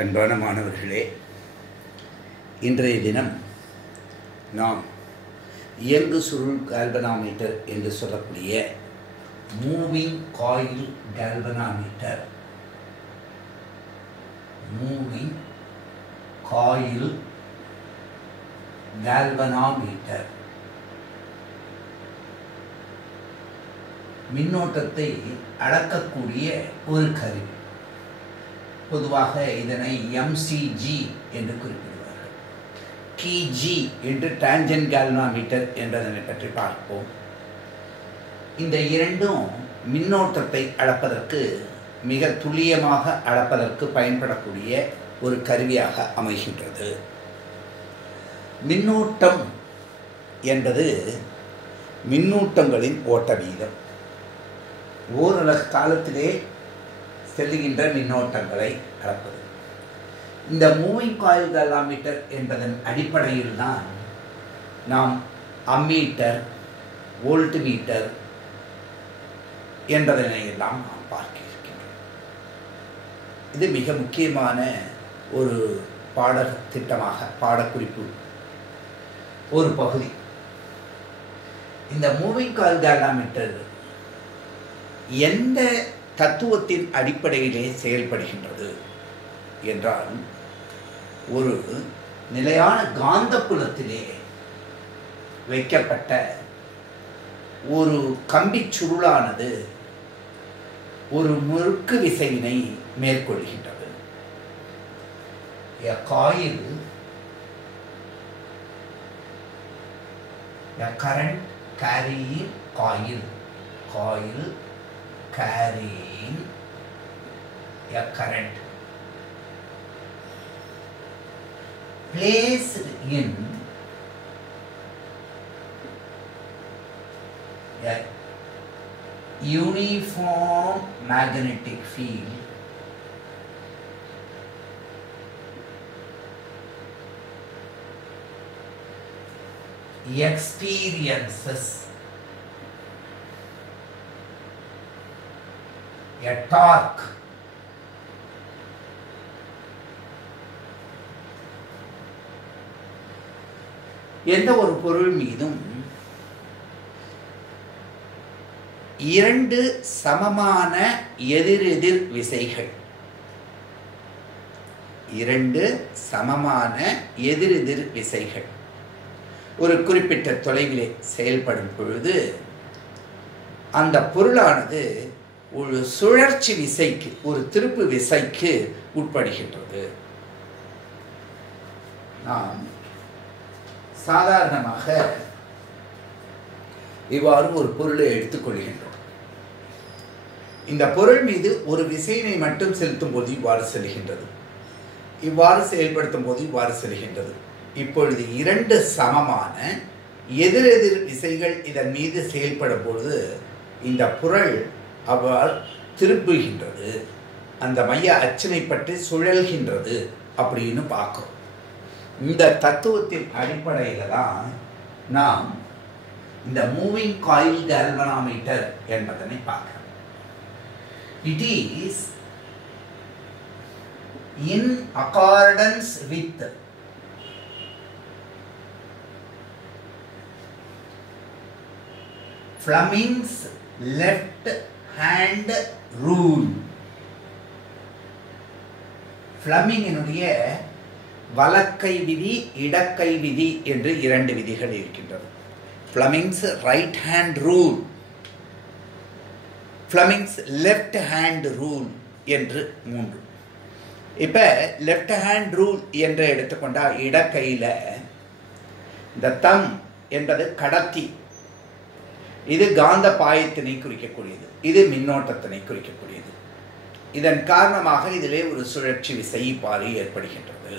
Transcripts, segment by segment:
அன்பான மாணவர்களே, இன்றைய தினம் நாம் இயங்கு சுருள் கால்வனாமீட்டர் என்று சொல்லக்கூடிய மூவிங் காயில் கால்வனாமீட்டர் மின்னோட்டத்தை அளக்கக்கூடிய ஒரு கருவி. பொதுவாக இதனை MCG என்று குறிப்பிடுவார்கள். TG என்று டான்ஜென்ட் கால்வனாமீட்டர் என்றதனை பற்றி பார்ப்போம். இந்த இரண்டும் மின்னோட்டத்தை அளப்பதற்கு, மிக துல்லியமாக அளப்பதற்கு பயன்படக்கூடிய ஒரு கருவியாக அமைகின்றது. மின்னோட்டம் என்பது மின்னூட்டங்களின் ஓட்ட வீதம். ஓரளவு காலத்திலே செல்லுகின்ற மின்னோட்டங்களை அளப்பது. இந்த மூவிங் காயில் கால்வனாமீட்டர் என்பதன் அடிப்படையில் தான் நாம் அம்மீட்டர், வோல்ட் மீட்டர் என்பதனை எல்லாம் நாம் பார்க்க இருக்கின்றோம். இது மிக முக்கியமான ஒரு பாடத்திட்டமாக, பாடக்குறிப்பு ஒரு பகுதி. இந்த மூவிங் காயில் கால்வனாமீட்டர் எந்த தத்துவத்தின் அடிப்படையிலே செயல்படுகின்றது என்றால், ஒரு நிலையான காந்தப்புலத்திலே வைக்கப்பட்ட ஒரு கம்பி சுருளானது ஒரு முறுக்கு விசையினை மேற்கொள்கின்றது. A coil, a current carrying coil carrying a current placed in a uniform magnetic field experiences a torque எந்த ஒரு பொருள் மீதும் இரண்டு சமமான எதிரெதிர் விசைகள், ஒரு குறிப்பிட்ட தொலைவிலே செயல்படும் பொழுது அந்த பொருளானது ஒரு சுழற்சி விசைக்கு, ஒரு திருப்பு விசைக்கு உட்படுகின்றது. நாம் சாதாரணமாக இவ்வாறு ஒரு பொருளை எடுத்துக்கொள்கின்றோம். இந்த பொருள் மீது ஒரு விசையினை மட்டும் செலுத்தும் போது இவ்வாறு செல்கின்றது, இவ்வாறு செயல்படுத்தும் போது இவ்வாறு செல்கின்றது. இப்பொழுது இரண்டு சமமான எதிரெதிர் விசைகள் இதன் மீது செயல்படும் பொழுது இந்த பொருள் அவ்வாறு திருப்புகின்றது, அந்த மைய அச்சினை பற்றி சுழல்கின்றது அப்படின்னு பார்க்கிறோம். இந்த தத்துவத்தின் அடிப்படையில் தான் நாம் இந்த மூவிங் காயில் கால்வனாமீட்டர் என்பதனை பார்க்கிறோம். It is in accordance with Fleming's left hand rule. ஃப்ளமிங்கினுடைய வலக்கை விதி, இடக்கை விதி என்று இரண்டு விதிகள் இருக்கின்றது. Fleming's right hand rule, Fleming's left hand rule என்று மூன்று. இப்போ லெஃப்ட் ஹேண்ட் ரூல் என்று எடுத்துக்கொண்டால், இடக்கையில் இந்த தம் என்பது கடத்தி, இது காந்த பாயத்தினை குறிக்கக்கூடியது, இது மின்னோட்டத்தினை குறிக்கக்கூடியது. இதன் காரணமாக இதிலே ஒரு சுழற்சி விசை பாரி ஏற்படுகின்றது.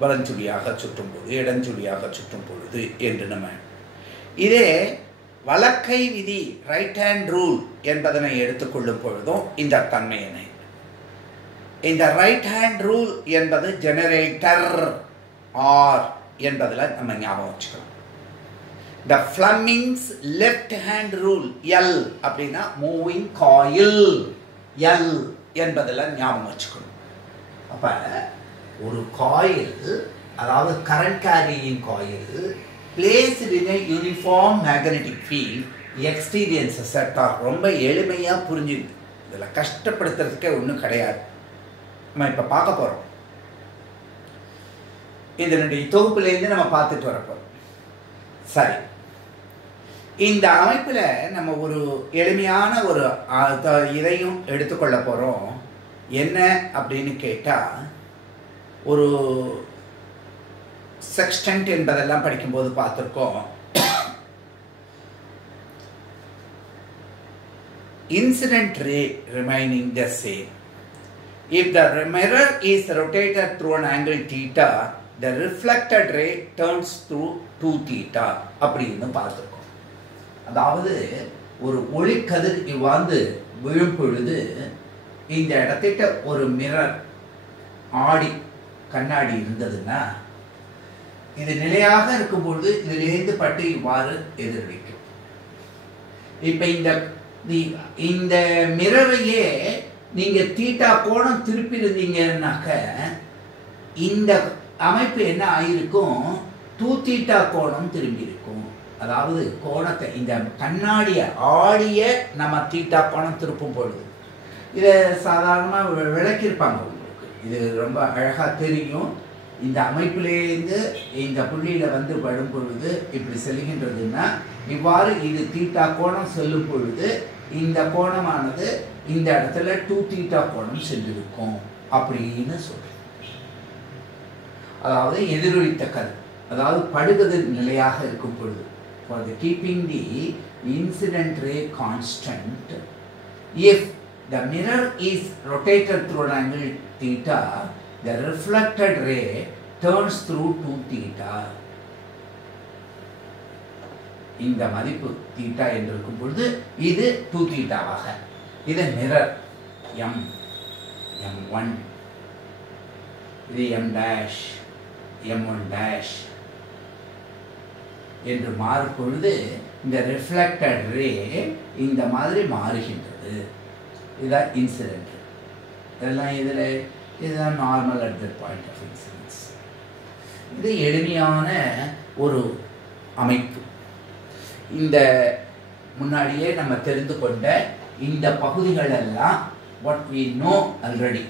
வலஞ்சுழியாக சுற்றும் போது, இடஞ்சுழியாக சுற்றும் பொழுது என்று நம்ம இதே வலக்கை விதி, ரைட் ஹேண்ட் ரூல் என்பதனை எடுத்துக்கொள்ளும் பொழுதும் இந்த தன்மையினை, இந்த ரைட் ஹேண்ட் ரூல் என்பது ஜெனரேட்டர் ஆர் என்பதில் நம்ம ஞாபகம் வச்சுக்கலாம். The Fleming's left hand rule, L அப்படின்னா மூவிங் காயில், L என்பதில் ஞாபகம் வச்சுக்கணும். அப்போ ஒரு காயில், அதாவது current carrying coil placed in a uniform magnetic field experiences ரொம்ப எளிமையாக புரிஞ்சுது. இதில் கஷ்டப்படுத்துறதுக்கே ஒன்றும் கிடையாது. நம்ம இப்போ பார்க்க போகிறோம். இதனுடைய தொகுப்புலேருந்து நம்ம பார்த்துட்டு வரப்போம். சரி, இந்த அமைப்பில் நம்ம ஒரு எளிமையான ஒரு இதையும் எடுத்துக்கொள்ள போகிறோம். என்ன அப்படின்னு கேட்டால், ஒரு செக்ஸ்டன்ட் என்பதெல்லாம் படிக்கும்போது பார்த்துருக்கோம். Incident ray remaining the same. If the mirror is rotated through an angle theta, the reflected ray turns through 2 theta. அப்படின்னு பார்த்துருக்கோம். அதாவது ஒரு ஒளிக்கதிர் இவ்வாந்து விழும் பொழுது இந்த இடத்திட்ட ஒரு மிரர் ஆடி கண்ணாடி இருந்ததுன்னா, இது நிலையாக இருக்கும்பொழுது இதிலிருந்து பட்டு இவ்வாறு எதிரொலிக்கும். இப்போ இந்த மிரரையே நீங்க தீட்டா கோணம் திருப்பி இருந்தீங்கன்னாக்க இந்த அமைப்பு என்ன ஆயிருக்கும், 2 தீட்டா கோணம் திரும்பி இருக்கும். அதாவது கோணத்தை, இந்த கண்ணாடிய ஆடிய நம்ம தீட்டா கோணம் திருப்பும் பொழுது, இதை சாதாரணமாக விளக்கியிருப்பாங்க உங்களுக்கு. இது ரொம்ப அழகாக தெரியும். இந்த அமைப்பிலேருந்து இந்த புள்ளியில் வந்து படும் பொழுது இப்படி செல்கின்றதுன்னா, இவ்வாறு இது தீட்டா கோணம் செல்லும் பொழுது இந்த கோணமானது இந்த இடத்துல 2 தீட்டா கோணம் சென்றிருக்கும் அப்படின்னு சொல்றேன். அதாவது எதிரொலித்த கதிர், அதாவது படுகதிர் நிலையாக இருக்கும் பொழுது, for the keeping the incident ray constant, if the mirror is rotated through an angle theta, the reflected ray turns through 2 theta. இந்த மதிப்பு தீட்டா என்று இருக்கும் பொழுது இது 2 தீட்டாவாக, இது மிரர் M1, இது M' M1' என்று மாறும் பொழுது இந்த ரிஃப்ளெக்டட் ரே இந்த மாதிரி மாறுகின்றது. இதுதான் இன்சிடென்ட். இதெல்லாம் இதில் இதுதான் normal at the point of incidence. இது எளிமையான ஒரு அமைப்பு. இந்த முன்னாடியே நம்ம தெரிந்து கொண்ட இந்த பகுதிகள் எல்லாம் what we know already,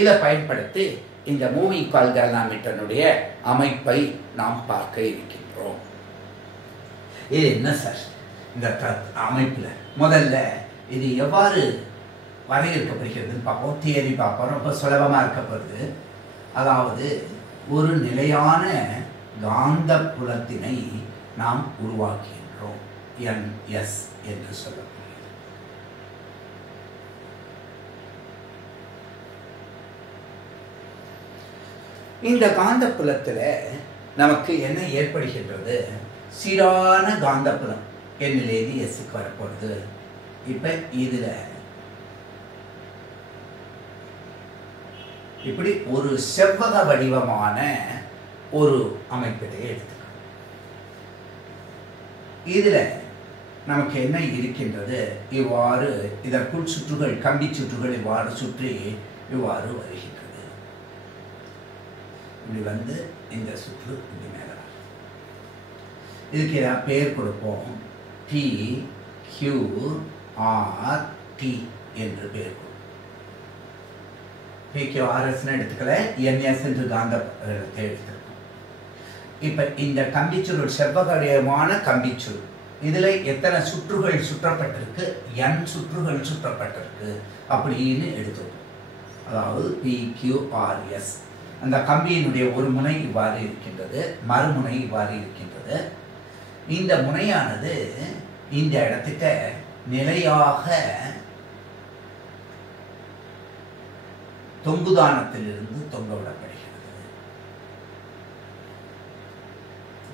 இதை பயன்படுத்தி இந்த மூவிங் காயில் கால்வனோமீட்டருடைய அமைப்பை நாம் பார்க்க இருக்கின்றோம். இது என்ன சார் இந்த அமைப்பில் முதல்ல இது எவ்வாறு வரையறுக்கப்படுகிறதுன்னு பார்ப்போம். தியரி பார்ப்போம். ரொம்ப சுலபமாக இருக்கப்படுது. அதாவது ஒரு நிலையான காந்த புலத்தினை நாம் உருவாக்குகின்றோம், NS என்று சொல்லப்படுகிறது. இந்த காந்த புலத்தில் நமக்கு என்ன ஏற்படுகின்றது, சீரான காந்த புலம் என்னிலேருந்து எஸ்க்கு வரப்படுது. இப்போ இதில் இப்படி ஒரு செவ்வக வடிவமான ஒரு அமைப்பிலே எடுத்துக்கணும். இதில் நமக்கு என்ன இருக்கின்றது, இவ்வாறு இதற்குள் சுற்றுகள், கம்பி சுற்றுகள் இவ்வாறு சுற்றி இவ்வாறு வருகின்றது. இப்படி வந்து இந்த சுற்று இப்படி மேலே இதுக்கு ஏதாவது பேர் கொடுப்போம். PQRT என்று பேர் கொடுப்போம். PQRS எடுத்துக்கல, NS என்று காந்த எடுத்துக்கணும். இப்போ இந்த கம்பிச்சுருள் செவ்வகமான கம்பிச்சுருள், இதில் எத்தனை சுற்றுகள் சுற்றப்பட்டிருக்கு, N சுற்றுகள் சுற்றப்பட்டிருக்கு அப்படின்னு எடுத்துக்கணும். அதாவது PQRS. அந்த கம்பியினுடைய ஒரு முனை இவ்வாறு இருக்கின்றது, மறுமுனை இவ்வாறு இருக்கின்றது. இந்த முனையானது இந்த இடத்துக்க நிலையாக தொங்குதானத்திலிருந்து தொங்க விடப்படுகிறது.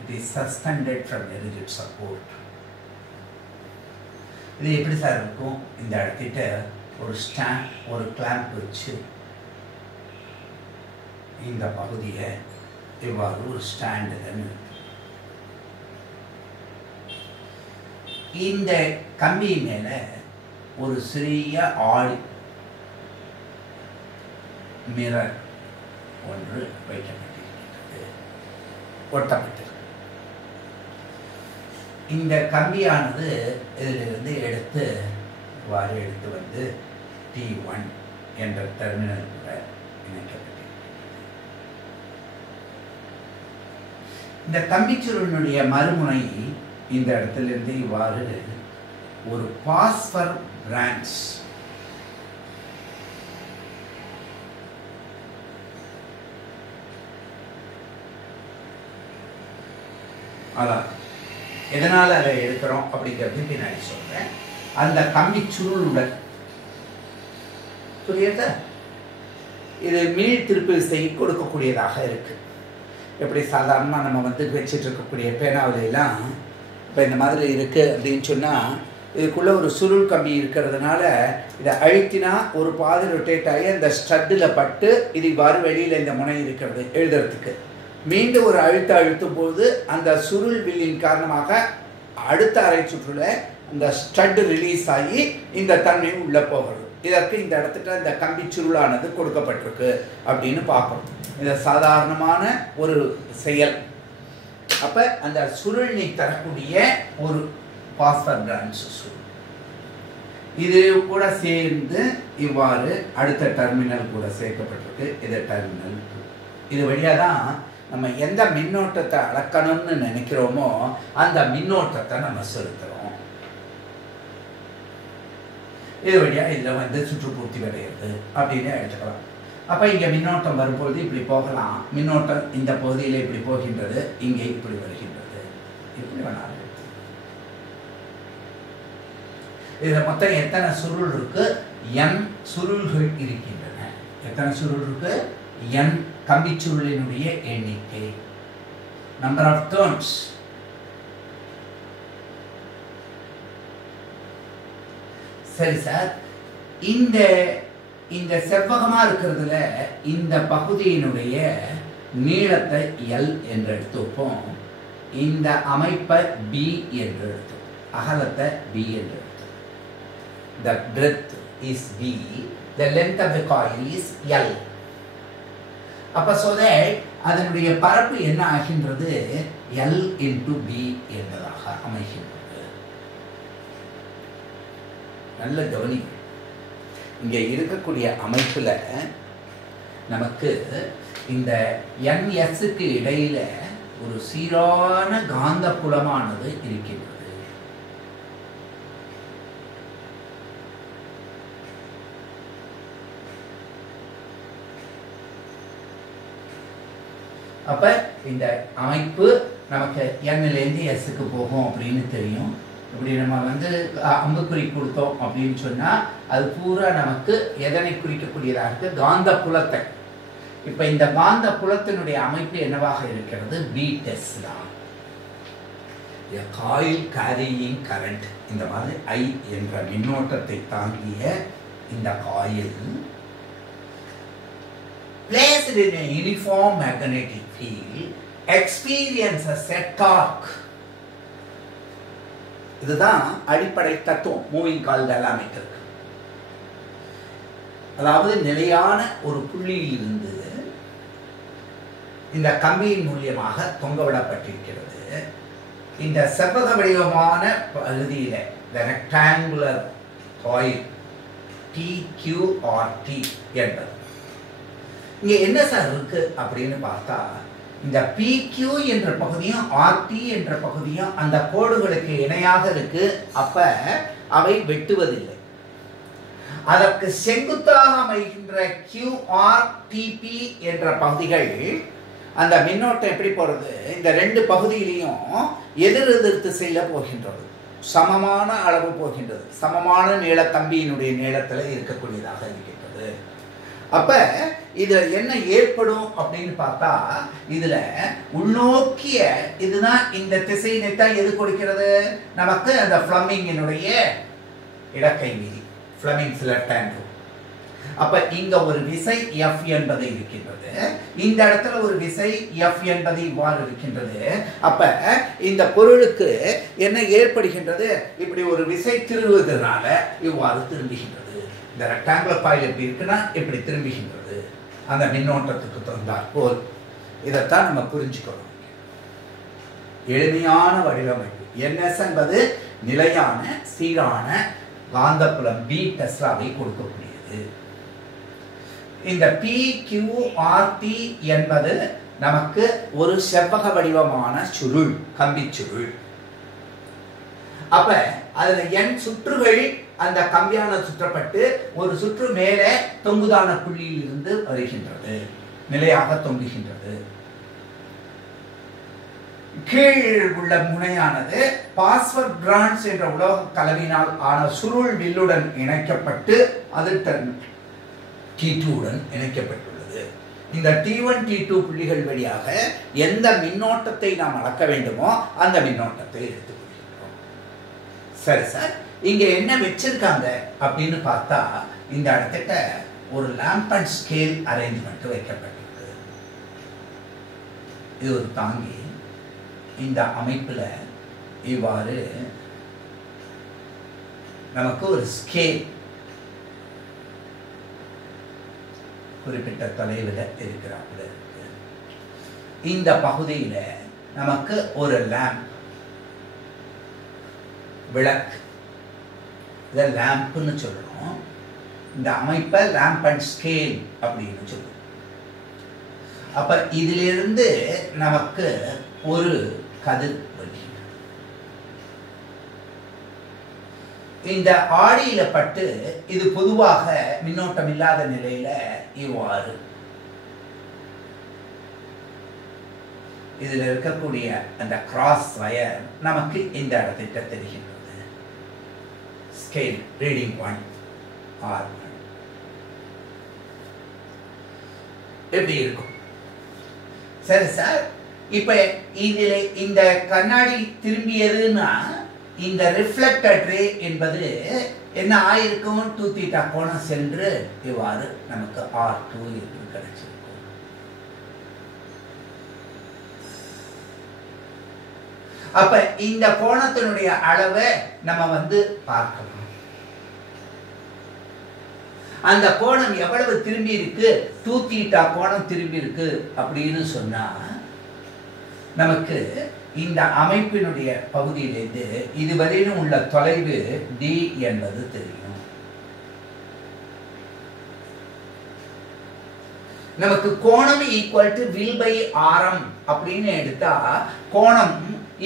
It is suspended from a rigid support. இது எப்படி சார் இருக்கும், இந்த இடத்திட்ட ஒரு ஸ்டாண்ட், ஒரு கிளாம்ப் வச்சு இந்த பகுதியை இவ்வாறு ஒரு ஸ்டாண்டு தான். இந்த கம்பி மேலே ஒரு சிறிய ஆடி மிரர் ஒன்று வைக்கப்பட்டிருக்கிறது, ஒட்டப்பட்டிருக்கு. இந்த கம்பியானது இதிலிருந்து எடுத்து வந்து T1 என்ற டெர்மினல் கூட இணைக்கப்பட்டிருக்கிறது. இந்த கம்பிச்சுருளினுடைய மறுமுனை இந்த இடத்திலிருந்து இவ்வாறு ஒரு பாஸ்பர் பிரான்ச் அதான் எதனால் அதை எடுக்கிறோம் அப்படிங்கிறது பின்னாடி சொல்றேன். அந்த கம்பி சுருளுடன் புரியுதா, இது மீள் திருப்பு விசையை கொடுக்கக்கூடியதாக இருக்கு. எப்படி சாதாரணமாக நம்ம வச்சுட்டு இருக்கக்கூடிய பேனாவிலாம் இப்போ இந்த மாதிரி இருக்கு அப்படின்னு சொன்னால் இதுக்குள்ள ஒரு சுருள் கம்பி இருக்கிறதுனால இதை அழுத்தினா ஒரு பாதி ரொட்டேட் ஆகி அந்த ஸ்டட்டில் பட்டு இது இவ்வாறு வெளியில் இந்த முனை இருக்கிறது எழுதுறதுக்கு. மீண்டும் ஒரு அழுத்தும் போது அந்த சுருள் வில்லின் காரணமாக அடுத்த அரை சுற்றுல அந்த ஸ்டட் ரிலீஸ் ஆகி இந்த தன்மையும் உள்ளே போகிறது. இதற்கு இந்த இடத்துல இந்த கம்பி சுருளானது கொடுக்கப்பட்டிருக்கு அப்படின்னு பார்க்கணும். இது சாதாரணமான ஒரு செயல். அப்போ அந்த சுருள் நீ தரக்கூடிய ஒரு பாஸ்பர் பிரான்ச் சுருள் இது கூட சேர்ந்து இவ்வாறு அடுத்த டெர்மினல் கூட சேர்க்கப்பட்டிருக்கு. இது டெர்மினல். இது வழியாக தான் நம்ம எந்த மின்னோட்டத்தை அளக்கணும்னு நினைக்கிறோமோ அந்த மின்னோட்டத்தை நம்ம செலுத்துகிறோம். இது வழியாக இதில் சுற்றுப்பூர்த்தி அடைகிறது அப்படின்னு எடுத்துக்கலாம். அப்போ இங்கே மின்னோட்டம் வரும்பொழுது இப்படி போகலாம். மின்னோட்டம் இந்த பகுதியில் இப்படி போகின்றது, இங்கே இப்படி வருகின்றது, இப்படி வேணாலும். இதில் மொத்தம் எத்தனை சுருள் இருக்கு? n சுருள்கள் இருக்கின்றன. எத்தனை சுருள் இருக்கு? n கம்பிச்சுருளினுடைய எண்ணிக்கை, நம்பர் ஆஃப் டர்ன்ஸ். சரி சார், இந்த செவ்வகமா இருக்கிறதுல இந்த பகுதியினுடைய நீளத்தை L என்று எடுத்து வைப்போம். இந்த அமைப்பை B என்று எடுத்து, அகலத்தை B என்று எடுத்து. The breadth is B, the length of the coil is L. அப்ப so that அதனுடைய பரப்பு என்ன ஆகின்றது? L into B என்பதாக அமைகின்றது. நல்ல கவனி. இங்கே இருக்கக்கூடிய அமைப்புல நமக்கு இந்த NSக்கு இடையில ஒரு சீரான காந்த புலமானது இருக்கின்றது. அப்ப இந்த அமைப்பு நமக்கு Nலேருந்து Sக்கு போகும் அப்படின்னு தெரியும். இப்படி நம்ம அம்புக்குறி கொடுத்தோம் அப்படின்னு சொன்னா அது பூரா நமக்கு எதனை குறிக்கக்கூடியதாக இருக்கு? காந்த புலத்தை. இப்ப இந்த காந்த புலத்தினுடைய அமைப்பு என்னவாக இருக்கிறது? B Tesla. Coil carrying current, இந்த மாதிரி I என்ற மின்னோட்டத்தை தாங்கிய இந்த coil placed in a uniform magnetic field experiences a torque. இதுதான் அடிப்படை தத்துவம் மூவிங் காயில் டைனமிக்ஸ்க்கு. அதாவது நிலையான ஒரு புள்ளியில் இருந்து இந்த கம்பியின் மூலியமாக தொங்கவிடப்பட்டிருக்கிறது. இந்த செவ்வக வடிவமான பகுதியில ரெக்டாங்குலர் காயில் TQRT என்பது இங்க என்ன சார் இருக்கு அப்படின்னு பார்த்தா, இந்த PQ என்ற பகுதியும் RT என்ற பகுதியும் அந்த கோடுகளுக்கு இணையாக இருக்கு. அப்ப அவை வெட்டுவதில்லை. அதற்கு செங்குத்தாக அமைகின்ற QRTP என்ற பகுதிகள் அந்த மின்னோட்டம் எப்படி போறது? இந்த ரெண்டு பகுதியிலையும் எதிரெதிர் திசையில போகின்றது, சமமான அளவு போகின்றது, சமமான நீள கம்பியினுடைய நீளத்தில் இருக்கக்கூடியதாக இருக்கின்றது. அப்ப இதுல என்ன ஏற்படும் அப்படின்னு பார்த்தா, இதுல உள்நோக்கிய இதுதான் இந்த திசையினைத்தான் எது கொடுக்கிறது நமக்கு? அந்த ஃப்ளமிங்கினுடைய இடக்கை விதி, ஃப்ளமிங்ஸ் லெஃப்ட் ஹேண்ட் ரூல். அப்ப இங்க ஒரு விசை F என்பது இருக்கின்றது, இந்த இடத்துல ஒரு விசை F என்பது இவ்வாறு இருக்கின்றது. அப்ப இந்த பொருளுக்கு என்ன ஏற்படுகின்றது? இப்படி ஒரு விசை திருவுவதனால இவ்வாறு திரும்புகின்றது. இந்த ரெக்டாங்குலர் காயில் எப்படி இருக்குன்னா இப்படி திரும்புகின்றது. அந்த மின்னோட்டத்துக்கு தந்தார் போல். இதைத்தான் நம்ம புரிஞ்சுக்கணும். எளிமையான வடிவமைப்பு. NS என்பது நிலையான சீரான காந்தப்புலம் B டெஸ்லாவை கொடுக்கக்கூடியது. இந்த PQRT என்பது நமக்கு ஒரு செவ்வக வடிவமான சுருள், கம்பி சுருள். அப்ப அதுல N சுற்றுகள் அந்த கம்பியான சுற்றப்பட்டு ஒரு சுற்று மேலே தொங்குதான புள்ளியில் இருந்து வருகின்றது, நிலையாக தொங்குகின்றது. கீழ் உள்ள முனையானது பாஸ்பர் பிரான்ஸ் என்ற உலோக கலவினால் ஆன சுருள் வில்லுடன் இணைக்கப்பட்டு அது T2 உடன் இணைக்கப்பட்டுள்ளது. இந்த T1 T2 புள்ளிகள் வழியாக எந்த மின்னோட்டத்தை நாம் அளக்க வேண்டுமோ அந்த மின்னோட்டத்தை எடுத்துக்கொள்கிறோம். சரி சார், இங்க என்ன வச்சிருக்காங்க அப்படின்னு பார்த்தா இந்த இடத்துல ஒரு லேம்ப் அண்ட் ஸ்கேல் அரேஞ்ச்மெண்ட் வைக்கப்பட்டிருக்கு. இது ஒரு தாங்கி. இந்த அமைப்புல இவ்வாறு நமக்கு ஒரு ஸ்கேல் குறிப்பிட்ட தொலைவில் இருக்கிறாப்புல இருக்கு. இந்த பகுதியில நமக்கு ஒரு லேம்ப், விளக்கு, இதை லேம்ப்னு சொல்றோம். இந்த அமைப்பை லேம்ப் அண்ட் ஸ்கேல் அப்படின்னு சொல்றோம். அப்ப இதிலிருந்து நமக்கு ஒரு கதிர் வருகிறது. இந்த ஆடியில பட்டு இது பொதுவாக மின்னோட்டம் இல்லாத நிலையில இவ்வாறு இதில் இருக்கக்கூடிய அந்த கிராஸ் வயர் நமக்கு இந்த இடத்திற்கு தெரிகின்றது. ஸ்கேல் ரீடிங் பாயிண்ட் R1 எப்படி இருக்கும்? சரி சார், இப்ப இதில் இந்த கண்ணாடி திரும்பியதுன்னா இந்த ரிஃப்ளெக்டட் ரே என்பது என்ன ஆயிருக்கும்? 2θ கோணம் சென்று இவ்வாறு நமக்கு R2 என்று கிடைச்சிருக்கும். அப்ப இந்த கோணத்தினுடைய அளவை நம்ம பார்க்கலாம். அந்த கோணம் எவ்வளவு திரும்பி இருக்கு? 2θ கோணம் திரும்பி இருக்கு அப்படின்னு சொன்னா நமக்கு இந்த அமைப்பினுடைய பகுதியிலிருந்து இதுவரையிலும் உள்ள தொலைவு D என்பது தெரியும். நமக்கு கோணம் ஈக்குவல் டு வில் பை ஆரம் அப்படின்னு எடுத்தா கோணம்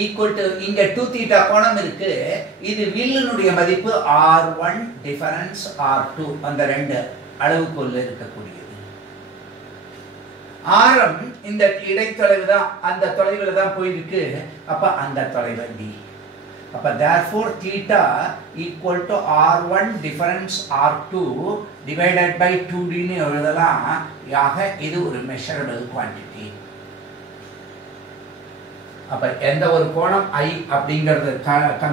ஈக்குவல் டு இங்க 2θ கோணம் இருக்கு. இது வில்லினுடைய மதிப்பு R1 டிஃபரன்ஸ் R2, அந்த ரெண்டு அளவுக்குள்ள இருக்கக்கூடியது. ஆரம் இந்த இடைத்தொலைவு தான், அந்த தொலைவில் தான் போயிருக்கு. அப்ப அந்த தொலைவு D. அப்ப therefore theta equal to R1 difference R2 divided by 2D ன்னு எழுதலாம். ஆக இது ஒரு measurable quantity. அப்ப எந்த ஒரு கோணம் I அப்படிங்கிறது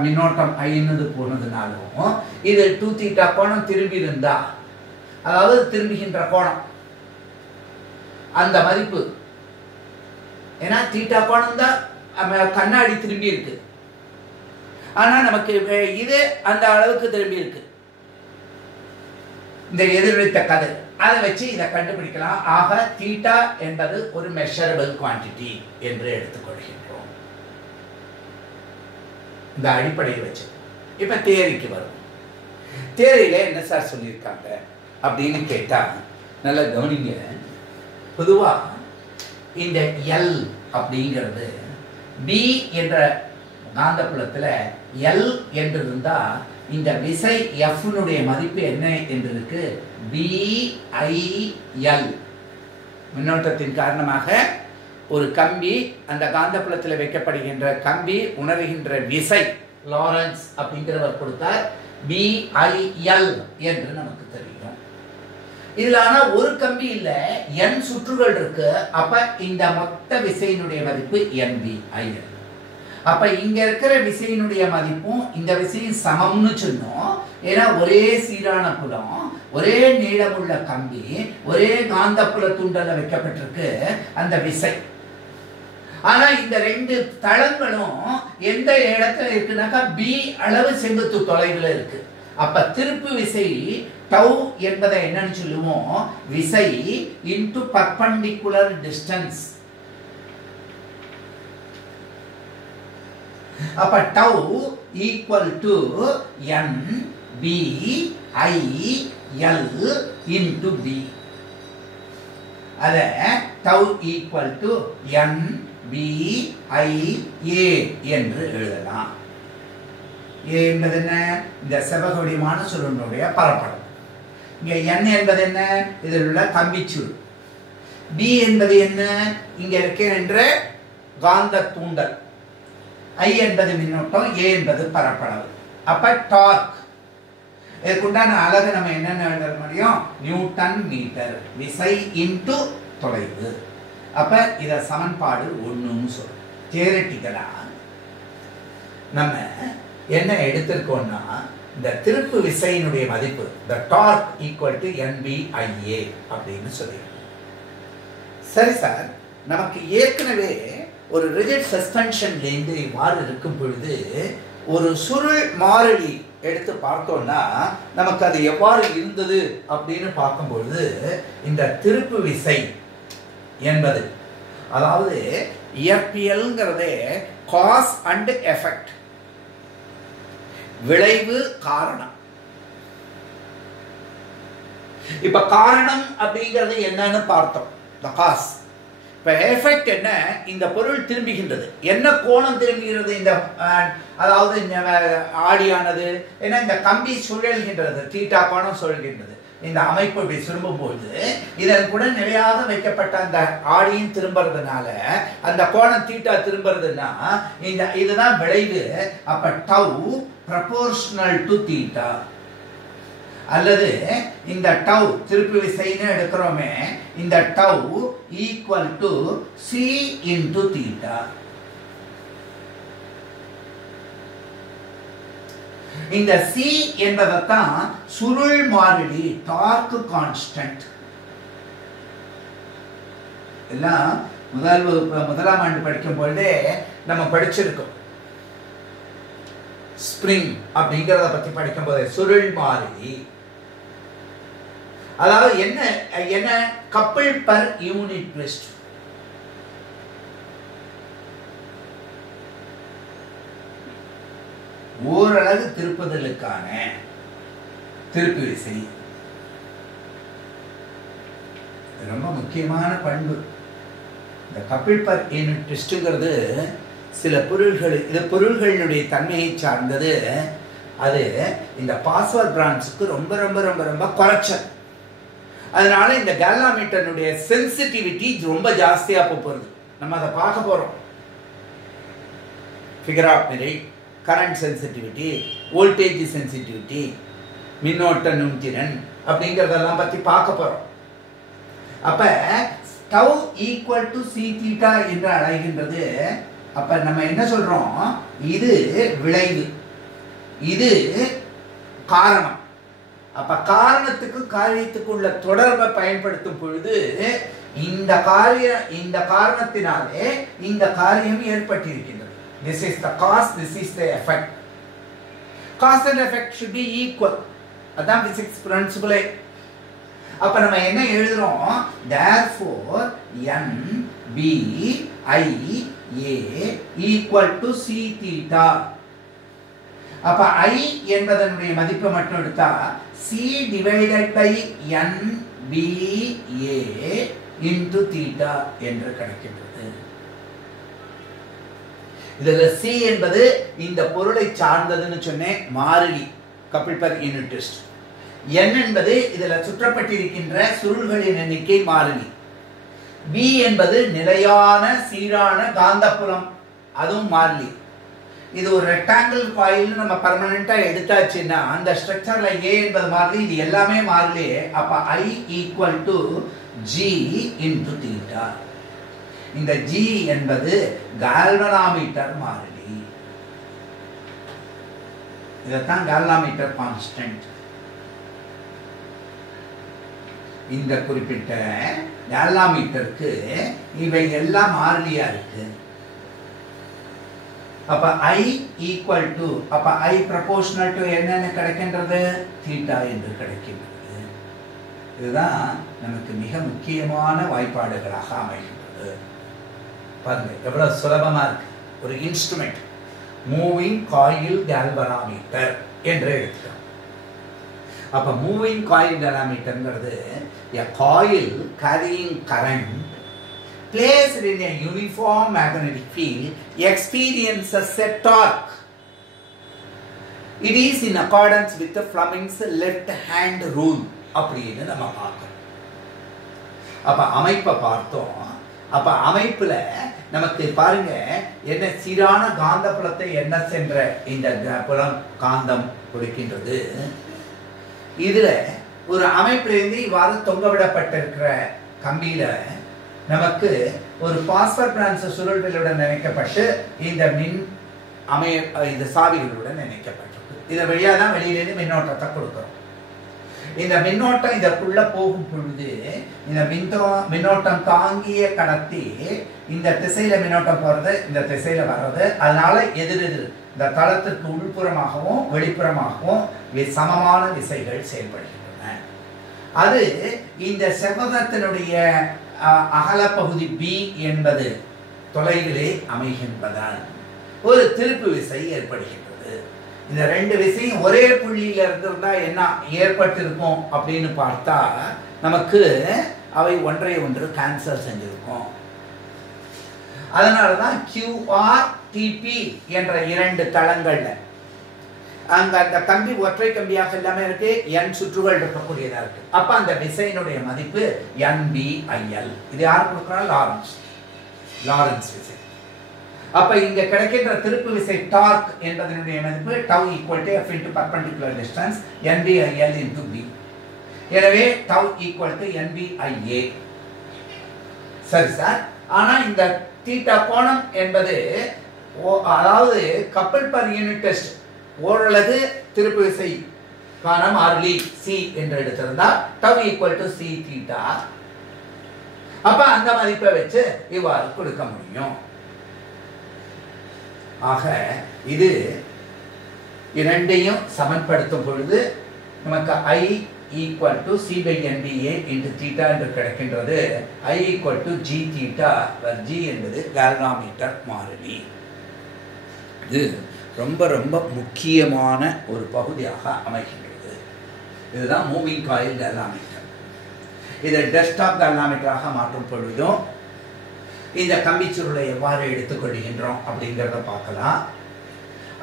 மின்னோட்டம் I ன்னு போனதுனாலும் இது 2θ கோணம் திரும்பி இருந்தா, அதாவது திரும்புகின்ற கோணம் அந்த மதிப்பு, ஏன்னா θ கோணம் தான் கண்ணாடி திரும்பி இருக்கு. ஆனா நமக்கு இது அந்த அளவுக்கு திரும்பி இருக்கு. இந்த எதிரொலித்த கதிர் அதை வச்சு இதை கண்டுபிடிக்கலாம். ஆக θ என்பது ஒரு மெஷரபிள் குவான்டிட்டி என்று எடுத்துக்கொள்கின்றோம். இந்த அடிப்படையை வச்சு இப்ப தியரிக்கு வரும். தியரியில என்ன சார் சொல்லியிருக்காங்க அப்படின்னு கேட்டா நல்லா கவனிங்க. பொதுவா இந்த L அப்படிங்கிறது B என்ற காந்தப்புலத்துல L என்று இருந்தா இந்த விசை F னுடைய மதிப்பு என்ன என்று இருக்கு? BIL. மின்னோட்டத்தின் காரணமாக ஒரு கம்பி, அந்த காந்தப்புலத்தில் வைக்கப்படுகின்ற கம்பி உணர்கின்ற விசை லாரன்ஸ் அப்படிங்கிறவர் கொடுத்தார். BIL என்று நமக்கு தெரியும். இதுல ஆனா ஒரு கம்பி இல்ல, N சுற்றுகள் இருக்கு. அப்ப இந்த மொத்த விசையினுடைய மதிப்பு NBIL. அப்ப இங்க இருக்கிற விசையினுடைய மதிப்பும் இந்த விசையும் சமம்னு சொன்னோம். ஏன்னா ஒரே சீரான புலம், ஒரே நீளமுள்ள கம்பி, ஒரே காந்தப்புல தூண்டல வைக்கப்பட்டிருக்கு அந்த விசை. ஆனா இந்த ரெண்டு தளங்களும் எந்த இடத்துல இருக்குனாக்கா B அளவு செங்குத்து தொலைவில் இருக்கு. அப்ப திருப்பு விசை tau என்பதை என்னன்னு சொல்லுவோம் விசை into perpendicular distance. அப்ப tau equal to n b I l into b. அத tau equal to n b I a என்று எழுதலாம். a என்பது என்ன? இந்த செவ்வகவடிவமான சுருளினுடைய பரப்பளவு. இங்க n என்பது என்ன? இதில் உள்ள கம்பிச்சுருள். b என்பது என்ன? இங்க இருக்கின்ற காந்த தூண்டல். I என்பது மின்னோட்டம், a என்பது பரப்பளவு. அப்ப டார்க் இதுக்குண்டான அலகு நம்ம என்னென்ன எழுத முடியும்? Newton metre. விசை இன்டு தொலைவு. அப்ப இத சமன்பாடு 1ன்னு சொல்றோம். தியரிட்டிக்கலா நம்ம என்ன எடுத்திருக்கோம்னா இந்த திருப்பு விசையினுடைய மதிப்பு the torque equal to NBIA அப்படின்னு சொல்லியிருக்கோம். சரி சார், நமக்கு ஏற்கனவே ஒரு ரிஜிட் சஸ்பென்ஷன்லேருந்து இவ்வாறு இருக்கும் பொழுது ஒரு சுருள் மாறிலி எடுத்து பார்த்தோம்னா நமக்கு அது எவ்வாறு இருந்தது அப்படின்னு பார்க்கும்பொழுது இந்த திருப்பு விசை என்பது, அதாவது இயற்பியல்ங்கிறதே காஸ் அண்ட் எஃபெக்ட், விளைவு காரணம். இப்ப காரணம் அப்படிங்கிறது என்னன்னு பார்த்தோம், the cause. இப்ப எஃபெக்ட் என்ன? இந்த பொருள் திரும்புகின்றது. என்ன கோணம் திரும்புகிறது? இந்த அதாவது இந்த ஆடியானது ஏன்னா இந்த கம்பி சுழல்கின்றது, தீட்டா கோணம் சுழல்கின்றது. இந்த அமைப்பு இப்படி திரும்பும்போது இதன் கூட நிலையாக வைக்கப்பட்ட அந்த ஆடியும் திரும்புறதுனால அந்த கோணம் தீட்டா திரும்புறதுன்னா இந்த இதுதான் விளைவு. அப்ப டவு ப்ரொபோர்ஷனல் டு தீட்டா, அல்லது இந்த டவு திருப்பு விசைன்னு எடுக்கிறோமே, இந்த tau equal to C into theta. இந்த சி என்பதைத்தான் சுருள் மாறிலி, டார்க் கான்ஸ்டன்ட். எல்லாம் முதலாம் ஆண்டு படிக்கும் பொழுதே நம்ம படிச்சிருக்கோம். ஸ்ப்ரிங் அப்படிங்கிறத பத்தி படிக்கும் போது சுருள் மாறிலி அதாவது என்ன என்ன கப்பிள் பர் யூனிட் ட்விஸ்ட். ஓரளவு திருப்புதலுக்கான திருப்பு விசை ரொம்ப முக்கியமான பண்பு. இந்த கப்பிள் பர் யூனிட் ட்விஸ்ட்ங்கிறது சில பொருள்கள், இது பொருள்களினுடைய தன்மையை சார்ந்தது. அது இந்த பாஸ்வர் பிரான்ச்சுக்கு ரொம்ப ரொம்ப ரொம்ப ரொம்ப குறைச்சல். அதனால இந்த கேல்வாமீட்டருடைய சென்சிட்டிவிட்டி ரொம்ப ஜாஸ்தியா போகிறது. நம்ம அதை பார்க்க போறோம். Figure of merit, current sensitivity, voltage sensitivity, மின்னோட்ட நுண்திறன் அப்படிங்கிறதெல்லாம் பற்றி பார்க்க போறோம். அப்ப tau equal to C theta என்று அழைகின்றது. அப்ப நம்ம என்ன சொல்றோம்? இது விளைவு, இது காரணம். அப்ப காரணத்துக்கு காரியத்துக்கு உள்ள தொடர்பை பயன்படுத்தும் பொழுது இந்த காரணத்தினாலே இந்த காரியம் ஏற்பட்டிருக்கின்றது. This is the cause, this is the effect. Cause and effect should be equal. அதான் physics principle. அப்ப நம்ம என்ன எழுதுறோம்? Therefore n b I a equal to c theta. அப்ப I என்பதனுடைய மதிப்பை மட்டும் எடுத்தா c divided by n b a into theta என்று கிடைக்கின்றது. இதுல c என்பது இந்த பொருளை சார்ந்ததுன்னு சொன்னேன், மாறிலி, couple per unit twist. n என்பது இதுல சுற்றப்பட்டிருக்கின்ற சுருள்களின் எண்ணிக்கை, மாறிலி. b என்பது நிலையான சீரான காந்தப்புலம், அதுவும் மாறிலி. இது ஒரு ரெக்டாங்கிள் காயில் நம்ம பர்மனண்டா எடுத்தாச்சுன்னா அந்த ஸ்ட்ரக்சர்ல a என்பது மாறிலி, இது எல்லாமே மாறிலி. அப்ப I equal to g into theta. இந்த g என்பது கால்வனாமீட்டர் மாறிலி. இதத்தான் கால்வனாமீட்டர் கான்ஸ்டன்ட். இந்த குறிப்பிட்ட கால்வனாமீட்டருக்கு இவை எல்லாம் மாறிலியா இருக்கு. அப்ப I ஈக்குவல் டு, அப்ப I ப்ரொபோர்ஷனல் டு என்னன்னு கிடைக்கின்றது? தீட்டா என்று கிடைக்கின்றது. இதுதான் நமக்கு மிக முக்கியமான வாய்ப்பாடுகளாக அமைகின்றது. பாருங்க எவ்வளவு சுலபமா இருக்கு. ஒரு இன்ஸ்ட்ருமெண்ட் மூவிங் காயில் கேல்வனாமீட்டர் என்று எடுத்துக்கிறோம். அப்ப மூவிங் காயில் கேல்வனாமீட்டர்ங்கிறது a coil carrying current placed in a uniform magnetic field experiences a torque. It is in accordance with the Fleming's left hand rule அப்படின்னு நம்ம பார்க்கிறோம். அப்ப அமைப்பை பார்த்தோம். அப்ப அமைப்புல நமக்கு பாருங்க என்ன சீரான காந்த புலத்தை என்ன சென்ற இந்த புலம் காந்தம் கொடுக்கின்றது. இதுல ஒரு அமைப்பிலிருந்து இவ்வாறு தொங்கவிடப்பட்டிருக்கிற கம்பியில நமக்கு ஒரு பாஸ்பர் பிரான்ஸ் சுருள்களுடன் இணைக்கப்பட்டு இந்த மின் இந்த சாவிகளுடன் இணைக்கப்பட்டிருக்கு. இதை வழியா தான் வெளியிலிருந்து மின்னோட்டத்தை கொடுக்கிறோம். இந்த மின்னோட்டம் இதற்குள்ள போகும் பொழுது இந்த மின்னோட்டம் தாங்கிய கடத்தி இந்த திசையில மின்னோட்டம் போறது, இந்த திசையில வர்றது. அதனால எதிரெதிர் இந்த தளத்திற்கு உள்புறமாகவும் வெளிப்புறமாகவும் சமமான விசைகள் செயல்படுகின்றன. அது இந்த செவ்வகத்தினுடைய அகலப்பகுதி B என்பது தொலைவிலே அமைகின்றதால் ஒரு திருப்பு விசை ஏற்படுகின்றது. இந்த ரெண்டு விசையும் ஒரே புள்ளியில இருந்திருந்தா என்ன ஏற்பட்டிருக்கும் அப்படின்னு பார்த்தா நமக்கு அவை ஒன்றை ஒன்று கேன்சல் செஞ்சிருக்கும். அதனாலதான் QR TP என்ற இரண்டு தளங்கள்ல அங்க அந்த கம்பி ஒற்றை கம்பியாக எல்லாமே இருக்கு, n சுற்றுகள் இருக்கக்கூடியதா இருக்கு. அப்ப அந்த விசையினுடைய மதிப்பு NBIL. இது யார் கொடுக்கிறார்? லாரன்ஸ் விசை. அப்ப இங்க கிடைக்கின்ற திருப்பு விசை டார்க் என்பதனுடைய மதிப்பு tau equal to F into perpendicular distance NBIL into B. எனவே tau equal to NBIA. சரி சார். ஆனா இந்த தீட்டா கோணம் என்பது அதாவது கப்பல் பர் யூனிட் டெஸ்ட் ஓரளவு திருப்பு விசை காணம் ஆர்லி C என்று எடுத்திருந்தா tau equal to C theta. அப்ப அந்த மதிப்பை வச்சு இவ்வாறு கொடுக்க முடியும். ஆக இது இரண்டையும் சமன்படுத்தும் பொழுது நமக்கு I equal to C by NBA into theta என்று கிடைக்கின்றது. I equal to G theta where G என்பது கேல்வனாமீட்டர் மாறிலி. இது ரொம்ப ரொம்ப முக்கியமான ஒரு பகுதியாக அமைகின்றது. இதுதான் மூவிங் காயில் கேல்வனாமீட்டர். இதை டெஸ்க்டாப் கேல்வனாமீட்டராக மாற்றும் பொழுதும் இந்த கம்பிச்சுருளை எவ்வாறு எடுத்துக்கொள்கின்றோம் அப்படிங்கிறத பார்க்கலாம்.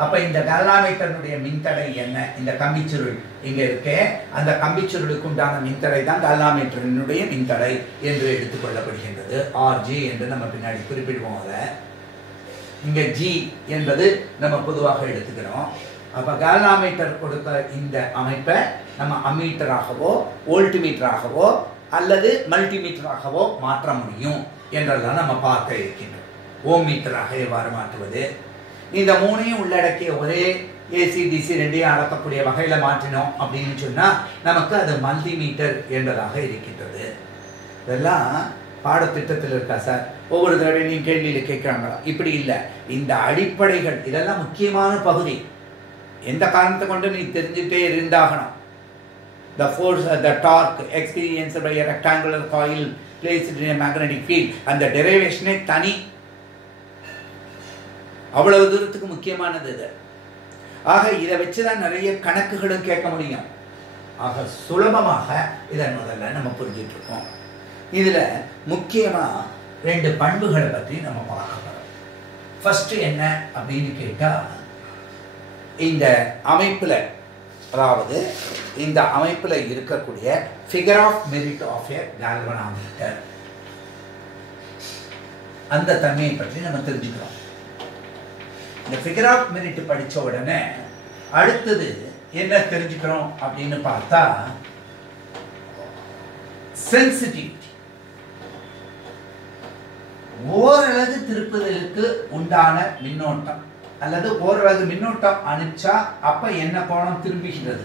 அப்ப இந்த கேல்வனாமீட்டருடைய மின்தடை என்ன? இந்த கம்பிச்சுருள் இங்க இருக்கே, அந்த கம்பிச்சுருளுக்கு உண்டான மின்தடை தான் கேல்வனாமீட்டரினுடைய மின்தடை என்று எடுத்துக்கொள்ளப்படுகின்றது. RG என்று நம்ம பின்னாடி குறிப்பிடுவோம். அதை இங்க G என்பது நம்ம பொதுவாக எடுத்துக்கிறோம். அப்ப கேல்வனாமீட்டர் கொடுத்த இந்த அமைப்பை நம்ம அம்மீட்டராகவோ வோல்ட்மீட்டராகவோ அல்லது மல்டிமீட்டராகவோ மாற்ற முடியும் என்றெல்லாம் நம்ம பார்க்க இருக்கின்றோம். ஓம் மீட்டராக எவ்வாறு மாற்றுவது, இந்த மூணையும் உள்ளடக்கிய ஒரே AC/DC ரெண்டையும் அளக்கக்கூடிய வகையில மாற்றினோம் அப்படின்னு சொன்னா நமக்கு அது மல்டிமீட்டர் என்பதாக இருக்கின்றது. இதெல்லாம் பாடத்திட்டத்தில் இருக்கா சார்? ஒவ்வொரு தடவை நீங்க கேள்வியில கேட்கிறாங்களா? இப்படி இல்லை. இந்த அடிப்படைகள் இதெல்லாம் முக்கியமான பகுதி. எந்த காரணத்தை கொண்டு நீ தெரிஞ்சுட்டே இருந்தாகணும். The force, the torque experienced by a rectangular coil placed in a magnetic field, அந்த டெரிவேஷனே தனி. அவ்வளவு தூரத்துக்கு முக்கியமானது இது. ஆக இதை வச்சுதான் நிறைய கணக்குகளும் கேட்க முடியும். ஆக சுலபமாக இதை முதல்ல நம்ம புரிஞ்சிட்டு இருக்கோம். இதுல முக்கியமா ரெண்டு பண்புகளை பற்றி நம்ம பார்க்கலாம். ஃபர்ஸ்ட் என்ன அப்படின்னு கேட்டா, இந்த அமைப்புல அதாவது இந்த அமைப்புல இருக்கக்கூடிய figure of merit of a galvanometer, அந்த தன்மையை பற்றி நம்ம தெரிஞ்சுக்கிறோம். இந்த ஃபிகர் ஆஃப் மெரிட் படிச்ச உடனே அடுத்தது என்ன தெரிஞ்சுக்கிறோம் அப்படின்னு பார்த்தா, சென்சிட்டிவிட்டி. ஓரளவு திருப்புதலுக்கு உண்டான மின்னோட்டம் அல்லது ஓரளவு மின்னோட்டம் அனுப்பிச்சா அப்ப என்ன கோணம் திரும்புகிறது.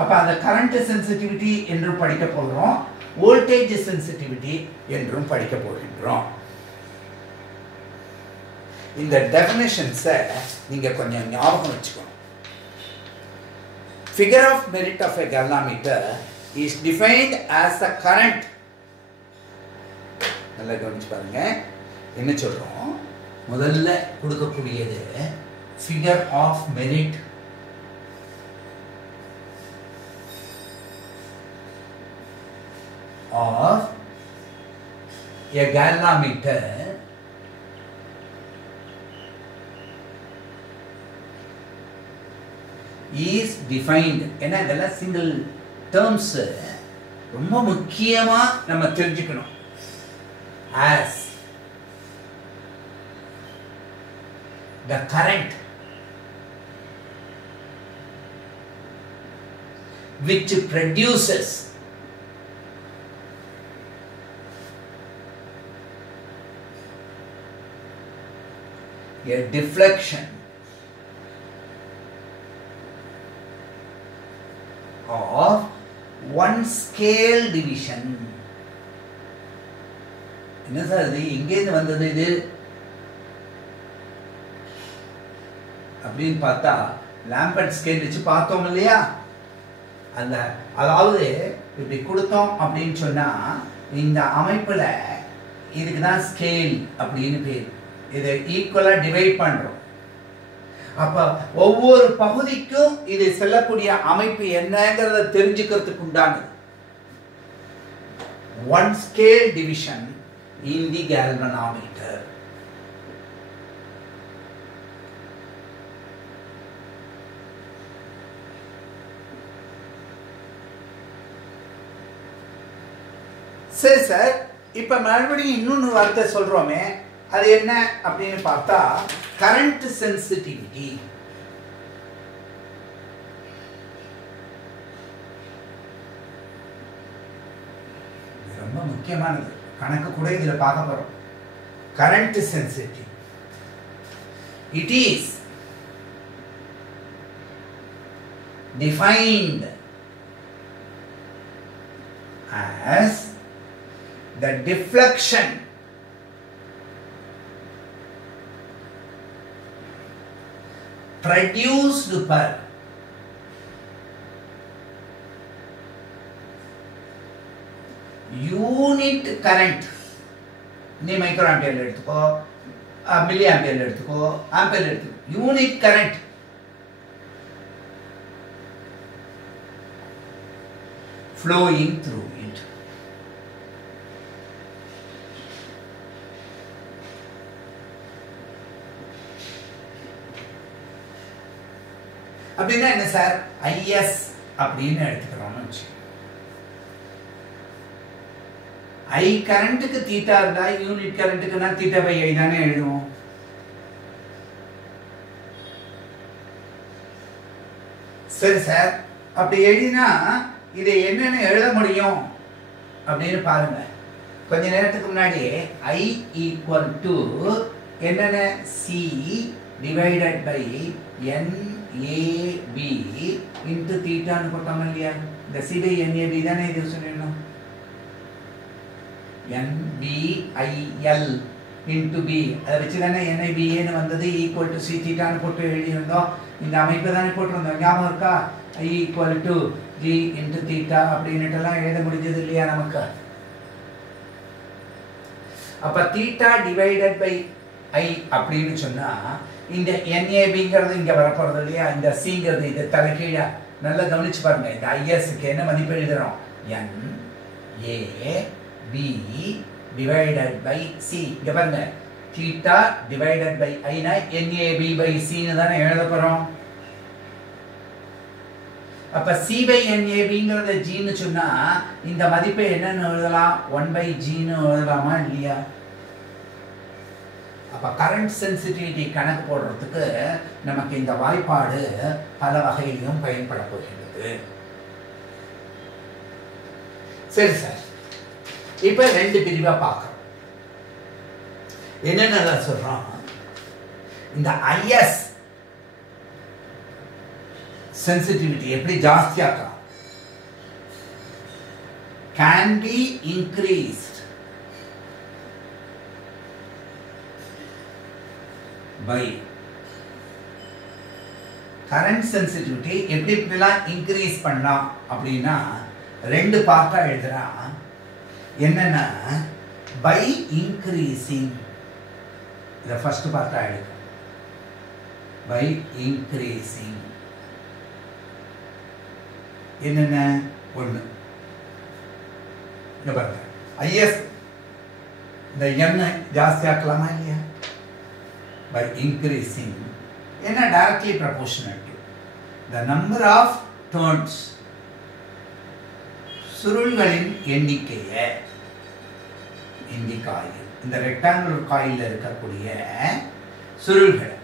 அப்ப அந்த கரண்ட் சென்சிட்டிவிட்டி என்றும் படிக்க போகிறோம், வோல்டேஜ் சென்சிட்டிவிட்டி என்றும் படிக்க போகின்றோம். இந்த டெஃபினிஷன்ஸை நீங்க கொஞ்சம் ஞாபகம் வச்சுக்கணும். figure of merit of a galvanometer is defined as the current. நல்லா கவனிச்சு பாருங்க, என்ன சொல்றோம்? முதல்ல கொடுக்கக்கூடியது figure of merit of a galvanometer is defined. என்ன இதெல்லாம் சிங்கிள் டேர்ம்ஸ், ரொம்ப முக்கியமா நம்ம தெரிஞ்சுக்கணும். As the current which produces a deflection of one scale division. என்ன சார் இது, எங்கேருந்து வந்தது இது அப்படின்னு பார்த்தா, லாம்பர்ட் ஸ்கேல் வச்சு பார்த்தோம் இல்லையா? அந்த அதாவது இப்படி கொடுத்தோம் அப்படின்னு சொன்னா, இந்த அமைப்புல இதுக்கு தான் ஸ்கேல் அப்படின்னு பேர். இதை ஈக்குவலா டிவைட் பண்றோம். அப்ப ஒவ்வொரு பகுதிக்கும் இது செல்லக்கூடிய அமைப்பு என்னங்கிறத தெரிஞ்சுக்கிறதுக்கு உண்டானது one scale division in the galvanometer. சரி சார், இப்ப மறுபடியும் இன்னொன்று வார்த்தை சொல்றோமே, அது என்ன அப்படின்னு பார்த்தா கரண்ட் சென்சிட்டிவிட்டி. ரொம்ப முக்கியமானது, கணக்கு கூட இதுல பார்க்க போறோம். Current sensitivity, it is defined as the deflection produced per unit current. நீ மைக்ரோ ஆம்பியர்ல எடுத்துக்கோ, மில்லி ஆம்பியர்ல எடுத்துக்கோ, ஆம்பியர்ல எடுத்துக்கோ, unit current flowing through it. அப்படின்னா என்ன சார், ஐஎஸ் அப்படின்னு எடுத்துக்கிறோம்னு வச்சு, ஐ கரண்ட்டுக்கு தீட்டா இருந்தா யூனிட் கரண்ட்டுக்குன்னா தீட்டா பை ஐ தானே எழுதுவோம். சரி சார், அப்படி எழுதினா இதை என்னன்னு எழுத முடியும் அப்படின்னு பாருங்க. கொஞ்ச நேரத்துக்கு முன்னாடி ஐ ஈக்குவல் டு என்னென்ன C divided by NAB into தீட்டான்னு போட்டோம் இல்லையா? இந்த சி பை NAB தானே இது சொல்லிடணும். NBIL இன்டு பி, அதை வச்சு தானே NABன்னு வந்தது. ஈக்குவல் டு சி தீட்டான்னு போட்டு எழுதியிருந்தோம். இந்த அமைப்பு தானே போட்டிருந்தோம், ஞாபகம் இருக்கா? I equal to G into theta அப்படின்னுட்டெல்லாம் எழுத முடிஞ்சது இல்லையா நமக்கு? அப்ப தீட்டா டிவைடட் பை ஐ அப்படின்னு சொன்னா இந்த NABங்கிறது இங்க வரப்போறது இல்லையா? இந்த சிங்கிறது இது தலைகீழா. நல்லா கவனிச்சு பாருங்க, இந்த ஐஎஸ்க்கு என்ன மதிப்பு எழுதுறோம்? NAB divided by C. இங்க பாருங்க, தீட்டா டிவைடட் பை ஐனா NAB பை சின்னு தானே எழுத போறோம். அப்ப சி பை NABங்கிறத ஜின்னு சொன்னா இந்த மதிப்பை என்னன்னு எழுதலாம்? 1/Gன்னு எழுதலாமா இல்லையா? அப்ப கரண்ட் சென்சிட்டிவிட்டி கணக்கு போடுறதுக்கு நமக்கு இந்த வாய்ப்பாடு பல வகையிலும் பயன்பட போகிறது. சரி சார், இப்ப ரெண்டு பிரிவா பார்க்கிறோம். என்னென்ன சொல்றோம்? இந்த ஐஎஸ் sensitivity எப்படி ஜாஸ்தியாக்கலாம்? can be increased by current sensitivity எப்படி இப்படிலாம் இன்க்ரீஸ் பண்ணலாம் அப்படின்னா ரெண்டு பார்ட்டாக எழுதுறான். என்னன்னா பை இன்க்ரீசிங், இதை ஃபர்ஸ்ட் பார்ட்டாக எழுது. பை இன்க்ரீசிங் என்னென்ன ஒன்று இங்க பாருங்க. ஐஎஸ் இந்த எண்ணை ஜாஸ்தி ஆக்கலாமா இல்லையா? பை இன்க்ரீசிங் என்ன directly proportional to the number of turns, சுருள்களின் எண்ணிக்கையை. இந்த காயில், இந்த ரெக்டாங்குலர் காயில் இருக்கக்கூடிய சுருள்கள்.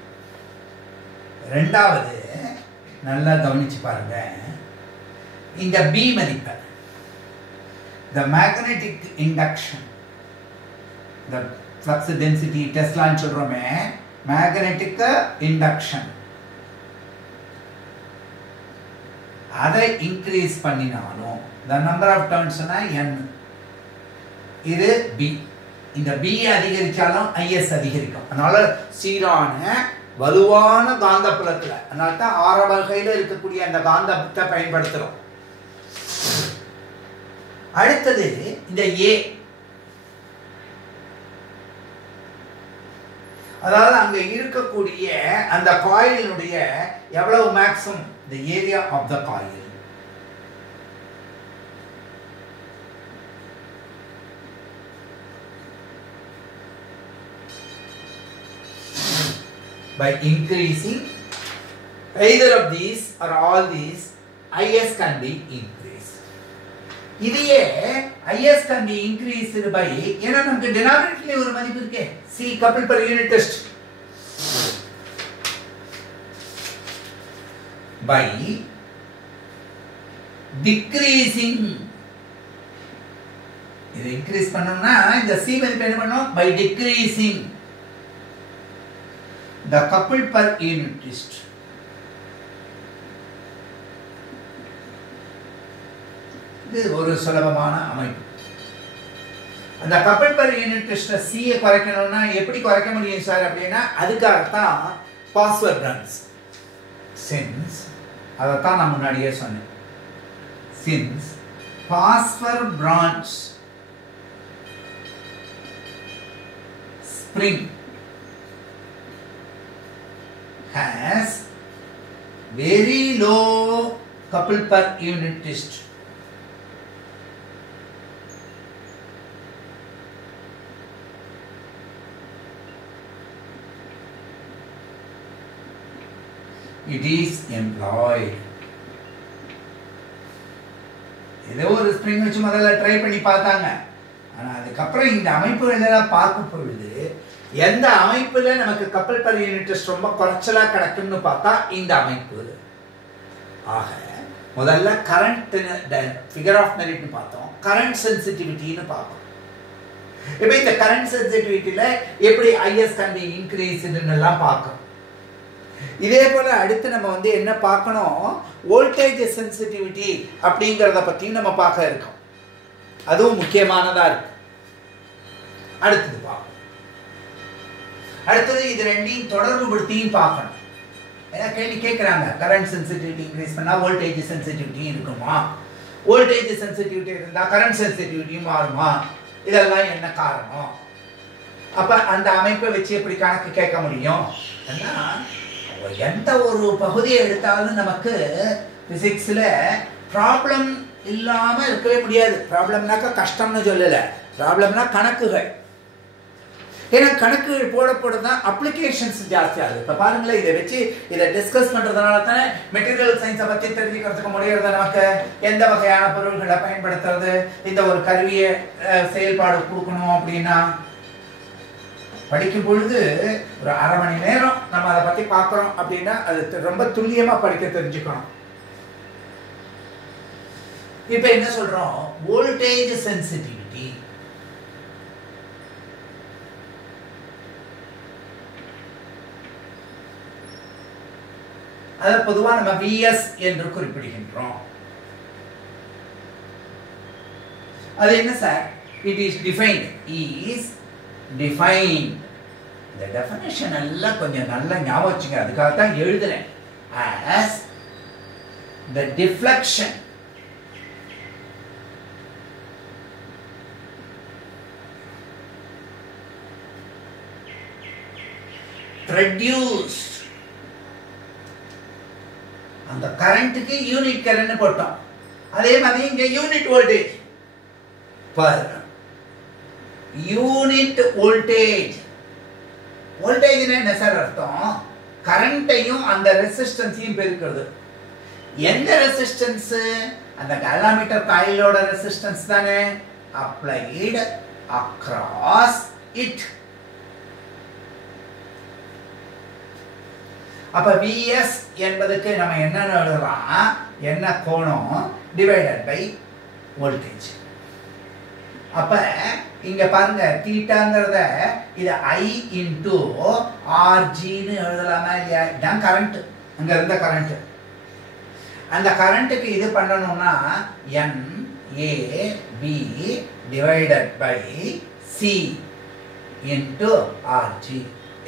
ரெண்டாவது நல்லா கவனிச்சு பாருங்க, இந்த பி மதிப்பு the magnetic induction, the flux density டெஸ்லான்னு சொல்றோமே, magnetic induction அதை இன்க்ரீஸ் பண்ணினாலும் the number of turns n, இது b. இந்த b அதிகரிச்சாலும் is அதிகரிக்கும். அதனால சீரான வலுவான காந்தப்புலத்துல, அதனால தான் ஆற வகையில் இருக்கக்கூடிய அந்த காந்தத்தை பயன்படுத்துறோம். அடுத்தது இந்த ஏ, அதாவது அங்க இருக்கக்கூடிய அந்த காயிலினுடைய எவ்வளவு maximum, the area of the coil. By increasing either of these or all these, is can be increased. இதையே is can be increased by, ஏன்னா நமக்கு denominatorல ஒரு மதிப்பு இருக்கே, C couple per unit test, by decreasing. இதை இன்க்ரீஸ் பண்ணோம்னா இந்த C மதிப்பு என்ன பண்ணோம்? by decreasing the couple per unit test. இது ஒரு சுலபமான அமைப்பு. அந்த கப்பல் பர் யூனிட் டெஸ்ட C குறைக்கணும்னா எப்படி குறைக்க முடியும் சார் அப்படின்னா, அதுக்காக தான் பாஸ்வர் பிரான்ச் சின்ஸ், அதைத்தான் நான் முன்னாடியே சொன்னேன். Since phosphor bronze spring has very low couple per unit test. It is employed. ஏதோ ஒரு ஸ்ப்ரிங் வச்சு முதல்ல ட்ரை பண்ணி பார்த்தாங்க. ஆனால் அதுக்கப்புறம் இந்த அமைப்புகள் எல்லாம் பார்க்கும் பொழுது எந்த அமைப்புல நமக்கு கப்பல் பர் யூனிட் டெஸ்ட் ரொம்ப குறைச்சலா கிடைக்கும்னு பார்த்தா இந்த அமைப்பு. ஆக முதல்ல கரண்ட் ஃபிகர் ஆஃப் மெரிட்னு பார்த்தோம், கரண்ட் சென்சிட்டிவிட்டின்னு பார்த்தோம். இப்போ இந்த கரண்ட் சென்சிட்டிவிட்டியில எப்படி ஐஎஸ் கேன் பி இன்க்ரீஸ்டுன்னு எல்லாம் பார்க்கணும். இதே போல அடுத்து நம்ம என்ன பார்க்கணும், வோல்டேஜ் சென்சிட்டிவிட்டி அப்படிங்கிறத பற்றியும் நம்ம பார்க்க இருக்கோம். அதுவும் முக்கியமானதா இருக்கு. அடுத்தது பார்ப்போம். அடுத்தது இது ரெண்டையும் தொடர்பு படுத்தியும் பார்க்கணும். ஏன்னா கேள்வி கேட்குறாங்க, கரண்ட் சென்சிட்டிவிட்டி இன்க்ரீஸ் பண்ணால் வோல்டேஜ் சென்சிட்டிவிட்டி இருக்குமா, வோல்டேஜ் சென்சிட்டிவிட்டி இருந்தால் கரண்ட் சென்சிட்டிவிட்டியும் மாறுமா, இதெல்லாம் என்ன காரணம், அப்போ அந்த அமைப்பை வச்சு எப்படி கணக்கு கேட்க முடியும்? ஏன்னா எந்த ஒரு பகுதியை எடுத்தாலும் நமக்கு பிசிக்ஸில் ப்ராப்ளம் இல்லாமல் இருக்கவே முடியாது. ப்ராப்ளம்னாக்கா கஷ்டம்னு சொல்லலை, ப்ராப்ளம்னா கணக்குகள். ஏன்னா கணக்குகள் போட தான் அப்ளிகேஷன்ஸ் ஜாஸ்தி ஆகுது. இப்போ பாருங்களேன், இதை வச்சு இதை டிஸ்கஸ் பண்ணுறதுனால தானே மெட்டீரியல் சயின்ஸை பற்றி தெரிஞ்சுக்கிறதுக்கு முடியறது. நமக்கு எந்த வகையான பொருள்களை பயன்படுத்துறது, இந்த ஒரு கருவியை செயல்பாடு கொடுக்கணும் அப்படின்னா படிக்கும் பொழுது ஒரு அரை மணி நேரம் நம்ம அதை பற்றி பார்க்குறோம் அப்படின்னா அது ரொம்ப துல்லியமாக படிக்க தெரிஞ்சுக்கணும். இப்போ என்ன சொல்கிறோம், வோல்டேஜ் சென்சிட்டிவிட்டி. அதை பொதுவாக நம்ம Vs என்று குறிப்பிடுகின்றோம். அது என்ன sir? It is defined, is defined. இந்த டெஃபினேஷன் எல்லாம் கொஞ்சம் நல்லா ஞாபகம் வச்சுங்க, அதுக்காக தான் எழுதுறேன். as the deflection produced அந்த கரண்ட்டுக்கு யூனிட் கரண்ட் போட்டோம். அதே மாதிரி இங்க யூனிட் வோல்டேஜ் பாருங்க. யூனிட் வோல்டேஜ் வோல்டேஜ்னா என்ன சார் அர்த்தம்? கரண்ட்டையும் அந்த ரெசிஸ்டன்ஸையும் பெருக்கிறது. எந்த ரெசிஸ்டன்ஸ்? அந்த கால்வாமீட்டர் காயிலோட ரெசிஸ்டன்ஸ் தானே. Applied across it. அப்ப Vs என்பதுக்கு நம்ம என்ன எழுதலாம்? என்ன கோணம் டிவைடட் பை வோல்டேஜ். அப்ப இங்க பாருங்க தீட்டாங்கிறத இது I into Rg ன்னு எழுதலாமா இல்லையா? இதான் கரண்ட், அங்க இருந்த கரண்ட். அந்த கரண்ட்டுக்கு இது பண்ணணும்னா NAB divided by C into Rg.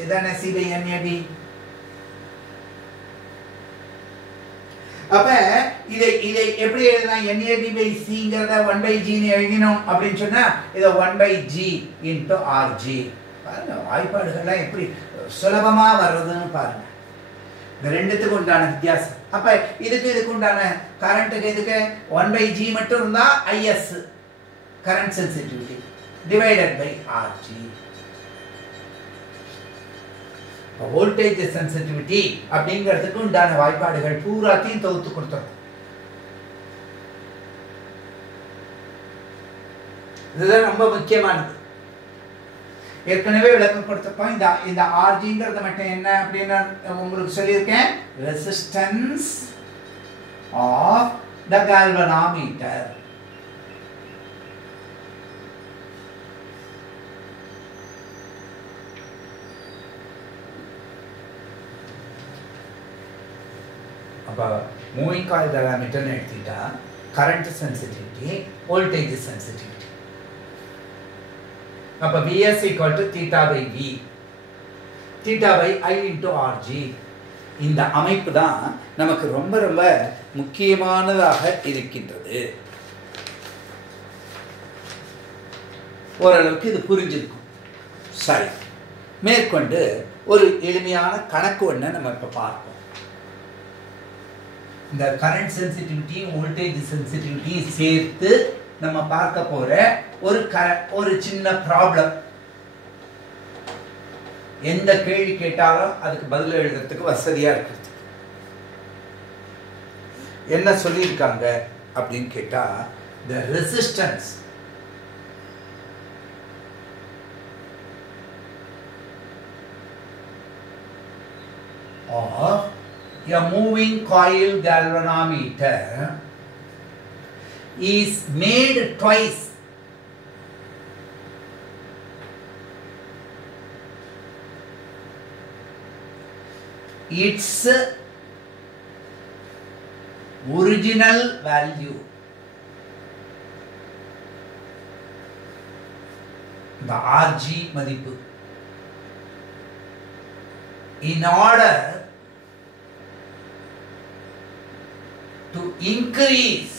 இதானே C by NAB. அப்ப இதை எப்படி எழுதலாம்? NAB by Cங்கிறத 1 by G ன்னு எழுதினோம் அப்படின்னு சொன்னா இதை 1 by G into Rg. பாருங்க வாய்ப்பாடுகள்லாம் எப்படி சுலபமா வர்றதுன்னு பாருங்க. இந்த ரெண்டுத்துக்கு உண்டான வித்தியாசம். அப்ப இதுக்கு உண்டான கரண்ட்டுக்கு இதுக்கு 1 by G மட்டும் இருந்தா IS current sensitivity divided by Rg. Voltage sensitivity அப்படிங்கிறதுக்கு உண்டான வாய்ப்பாடுகள் பூராத்தையும் தொகுத்து கொடுத்தோம். இதுதான் ரொம்ப முக்கியமானது. ஏற்கனவே விளக்கம் கொடுத்தப்போ இந்த ஆர்ஜிங்கிறது மட்டும் என்ன அப்படின்னு உங்களுக்கு சொல்லியிருக்கேன். Resistance of the galvanometer. அப்போ மூவிங் காயில் டயாமீட்டர்னு எடுத்துக்கிட்டா கரண்ட் சென்சிட்டிவிட்டி, வோல்டேஜ் சென்சிட்டிவிட்டி. அப்போ Vs equal to theta by V, theta by I into Rg. இந்த அமைப்பு தான் நமக்கு ரொம்ப ரொம்ப முக்கியமானதாக இருக்கின்றது. ஓரளவுக்கு இது புரிஞ்சிருக்கும். சரி, மேற்கொண்டு ஒரு எளிமையான கணக்கு ஒன்று நம்ம இப்போ பார்ப்போம். இந்த கரண்ட் சென்சிட்டிவிட்டி வோல்டேஜ் சென்சிட்டிவிட்டி சேர்த்து நம்ம பார்க்க போற ஒரு சின்ன ப்ராப்ளம். எந்த கேள்வி கேட்டாலும் அதுக்கு பதில் எழுதுறதுக்கு வசதியா இருக்கிறது. என்ன சொல்லியிருக்காங்க அப்படின்னு கேட்டா, the resistance of a moving coil galvanometer is made twice its original value. The Rg மதிப்பு in order to increase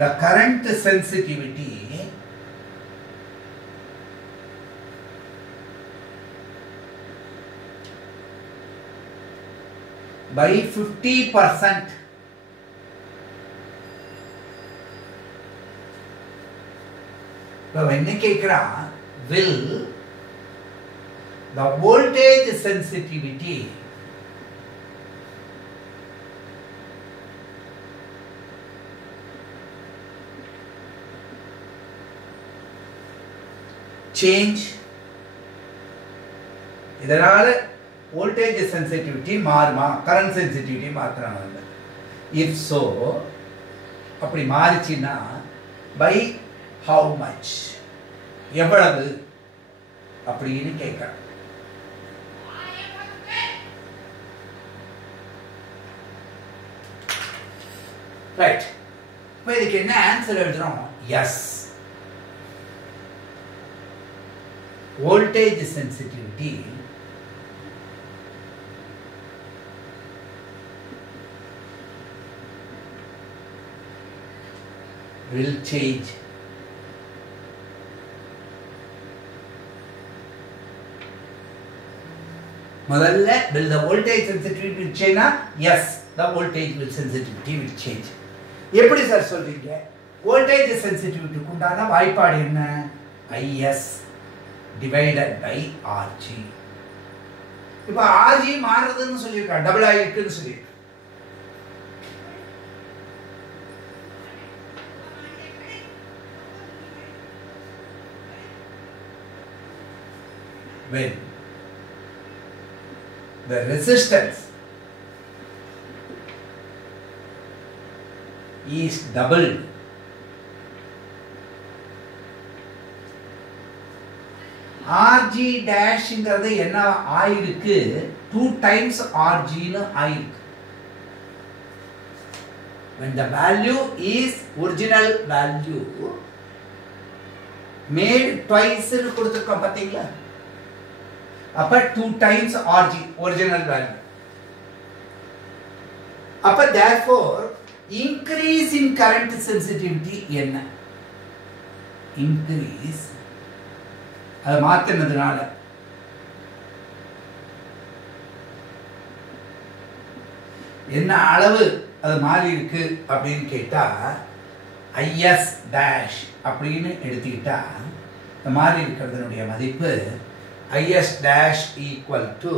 the current sensitivity by 50%. என்ன கேட்கிறான், will the voltage sensitivity change? இதனால voltage sensitivity மாறுமா, current sensitivity மாத்துறாங்க. if so, அப்படி மாறிச்சின்னா by how much, எவ்வளவு அப்படின்னு கேட்கலாம். ரைட். இப்போ இதுக்கு என்ன ஆன்சர் எழுதுறோம்? S. voltage sensitivity will change. முதல்ல will the voltage sensitivity will change? Yes, the voltage will sensitivity will change. எப்படி சார் சொல்றீங்க? voltage sensitivity உண்டான வாய்ப்பாடு என்ன? IS divided by RG. இப்போ RG மாறுதுன்னு சொல்லியிருக்கா, டபுள் ஆகிட்டுன்னு சொல்லியிருக்கா. When the resistance is doubled, RG dash இங்கிறது என்ன ஆயிருக்கு? 2 times RG னு ஆயிருக்கு. When the value is original value made twice னு கொடுத்திருக்கோம் பாத்தீங்களா? அப்ப 2 times RG original value. அப்ப therefore increase in current sensitivity என்ன? Increase அது மாத்தினதுனால என்ன அளவு அது மாறி இருக்கு அப்படின்னு கேட்டா IS dash அப்படின்னு எடுத்துக்கிட்டா இந்த மாறி இருக்கிறதுனுடைய மதிப்பு IS dash equal to